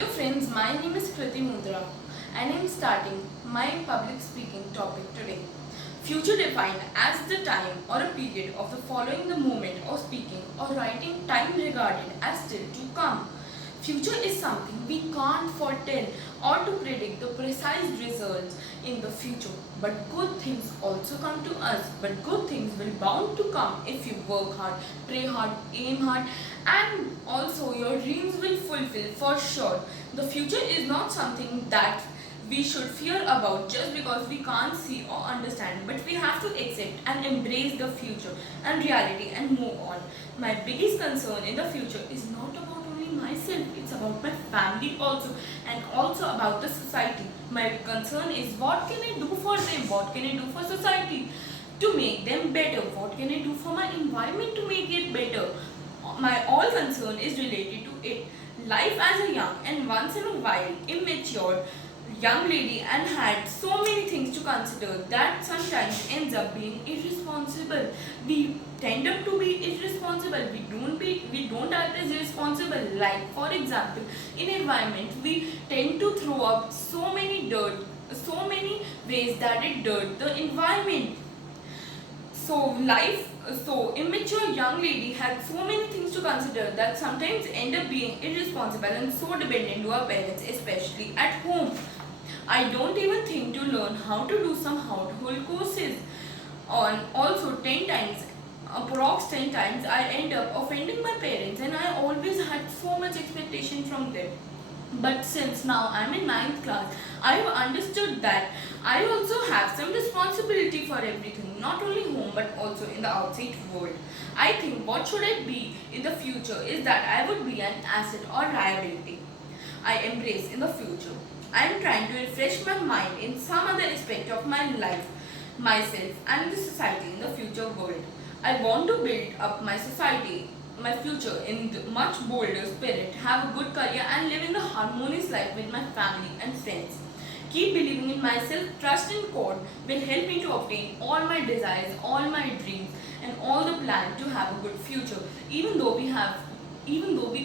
Hello friends, my name is Kriti Mundra and I am starting my public speaking topic today. Future defined as the time or a period of the following the moment of speaking or writing time regarded as still to come. Future is something we can't foretell or to predict the precise results in the future. But good things also come to us. But good things will bound to come if you work hard, pray hard, aim hard, and also your dreams will fulfill for sure. The future is not something that we should fear about just because we can't see or understand, but we have to accept and embrace the future and reality and move on. My biggest concern in the future is not about only myself, it's about my family also, and also about the society. My concern is what can I do for them, what can I do for society to make them better, what can I do for my environment to make it better. My all concern is related to it. Life as a young and once in a while immature young lady and had so many things to consider that sometimes ends up being irresponsible. We tend up to be irresponsible. We don't act as responsible. Like for example, in environment we tend to throw up so many dirt, so many ways that it dirt the environment. So immature young lady had so many things to consider that sometimes end up being irresponsible and so dependent to our parents, especially at home. I don't even think to learn how to do some household courses. On also 10 times, approx 10 times, I end up offending my parents, and I always had so much expectation from them. But since now I'm in ninth class, I've understood that I also have some responsibility for everything, not only home but also in the outside world. I think what should I be in the future is that I would be an asset or liability I embrace in the future. I am trying to refresh my mind in some other aspect of my life, myself, and the society in the future world. I want to build up my society, my future in the much bolder spirit, have a good career, and live in the harmonious life with my family and friends. Keep believing in myself, trust in God will help me to obtain all my desires, all my dreams, and all the plan to have a good future. Even though we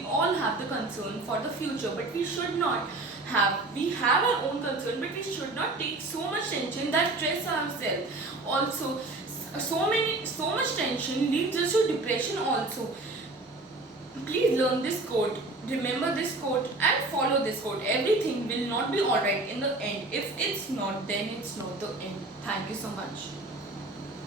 all have the concern for the future, but we have our own concern, but we should not take so much tension that stress ourselves. Also, so much tension leads us to depression also. Please learn this quote, remember this quote, and follow this quote. Everything will not be alright in the end. If it's not, then it's not the end. Thank you so much.